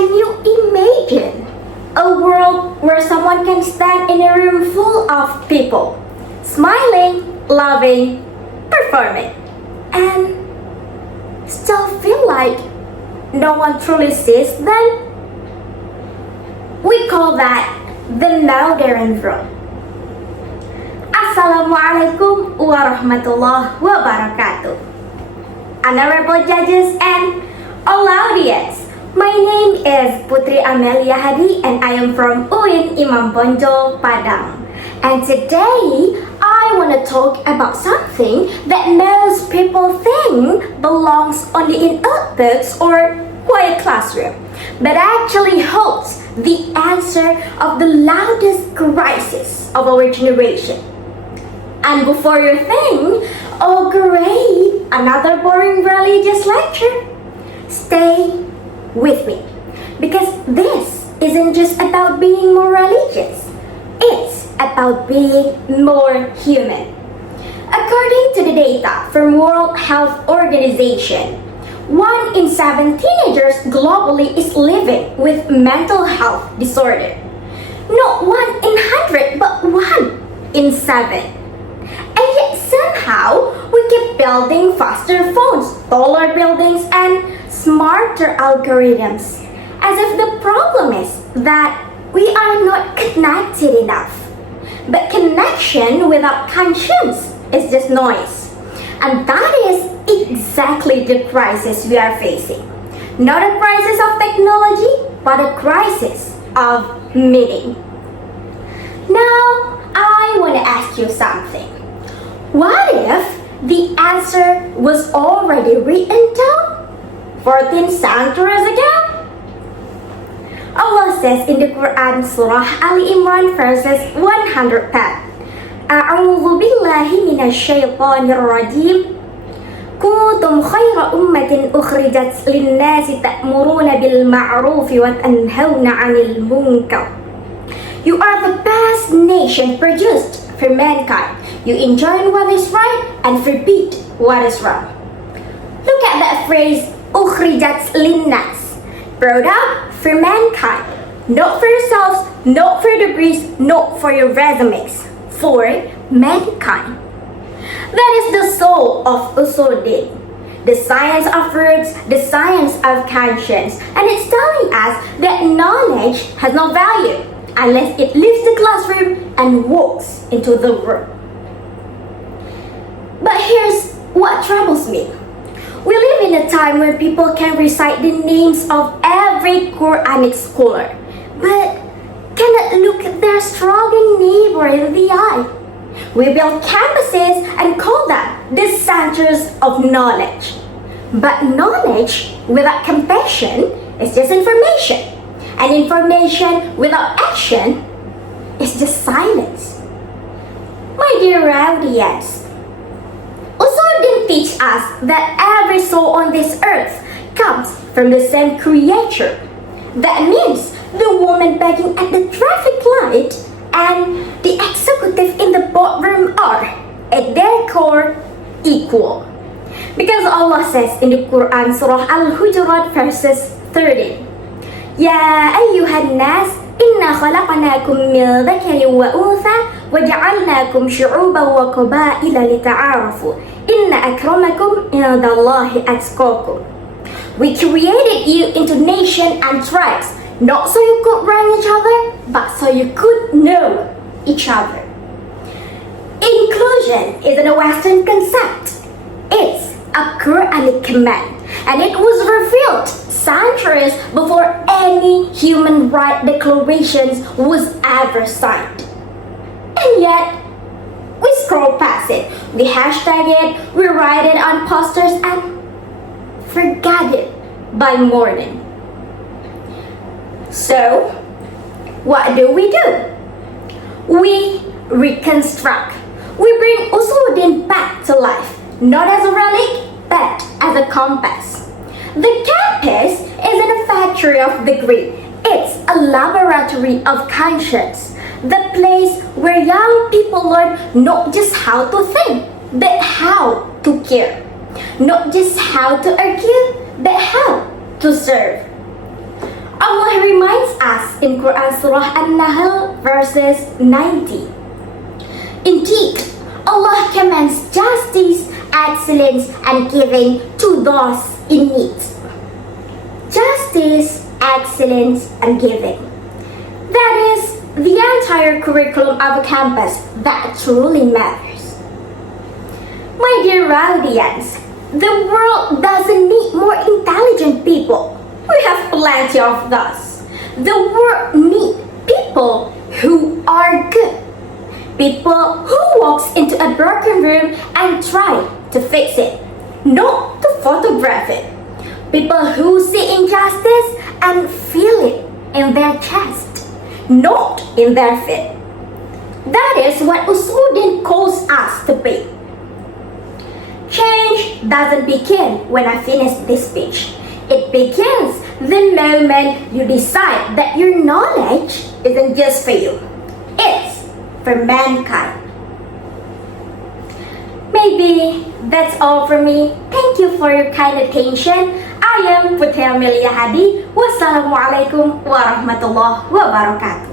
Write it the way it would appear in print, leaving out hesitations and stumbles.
Can you imagine a world where someone can stand in a room full of people, smiling, loving, performing, and still feel like no one truly sees them? We call that the modern world. Assalamualaikum warahmatullahi wabarakatuh. Honorable judges and all audience, my name is Putri Amelia Hadi and I am from UIN Imam Bonjol Padang. And today, I want to talk about something that most people think belongs only in notebooks or quiet classroom, but actually holds the answer of the loudest crisis of our generation. And before you think, oh great, another boring religious lecture, stay with me, because this isn't just about being more religious, it's about being more human. According to the data from World Health Organization, 1 in 7 teenagers globally is living with mental health disorder. Not 1 in 100, but 1 in 7. And yet somehow we keep building faster phones, taller buildings, and smarter algorithms, as if the problem is that we are not connected enough. But connection without conscience is just noise. And that is exactly the crisis we are facing. Not a crisis of technology, but a crisis of meaning. Now, I want to ask you something. What if the answer was already written down 14 centuries ago? Allah says in the Quran, Surah Al-Imran, verses 110, A'udhu billahi minasyaitanir rajim, Kuntum khayra ummatin ukhrijat linnasi ta'muruna bil ma'rufi wa tanhawna 'anil munkar. You are the best nation produced for mankind. You enjoin what is right and forbid what is wrong. Look at that phrase, ukhrijat linnas, brought up for mankind, not for yourselves, not for degrees, not for your resumes, for mankind. That is the soul of Ushuluddin, the science of words, the science of conscience, and it's telling us that knowledge has no value unless it leaves the classroom and walks into the world. But here's what troubles me. We live in a time where people can recite the names of every Quranic scholar, but cannot look their struggling neighbor in the eye. We build campuses and call them the centers of knowledge. But knowledge without compassion is just information. And information without action is just silence. My dear audience, Ushuluddin teaches us that every soul on this earth comes from the same creator. That means the woman begging at the traffic light and the executive in the boardroom are, at their core, equal. Because Allah says in the Quran, Surah Al-Hujurat, verses 13, Ya ayyuhan nas, inna khalaqnakum min dhakarin wa untha wa ja'alnakum syu'uban wa qabaila lita'arafu. Inna akramakum indallahi atqakum. We created you into nation and tribes, not so you could rank each other, but so you could know each other. Inclusion isn't a Western concept. It's a Quranic command, and it was revealed centuries before any human rights declarations was ever signed. And yet, we scroll past it, we hashtag it, we write it on posters and forget it by morning. So, what do? We reconstruct. We bring Ushuluddin back to life, not as a relic, but as a compass. The campus isn't a factory of degree, it's a laboratory of conscience. The place where young people learn not just how to think, but how to care. Not just how to argue, but how to serve. Allah reminds us in Quran Surah An-Nahl verses 90. Indeed, Allah commands justice, excellence, and giving to those in need. Justice, excellence, and giving. That is the entire curriculum of a campus that truly matters. My dear audience, the world doesn't need more intelligent people. We have plenty of those. The world needs people who are good. People who walks into a broken room and try to fix it, not to photograph it. People who see injustice and feel it in their chest, not in their feet. That is what Ushuluddin calls us to be. Change doesn't begin when I finish this speech. It begins the moment you decide that your knowledge isn't just for you. It's for mankind. Maybe that's all for me. Thank you for your kind attention. I am Putri Amelia Hadi. Wassalamualaikum warahmatullahi wabarakatuh.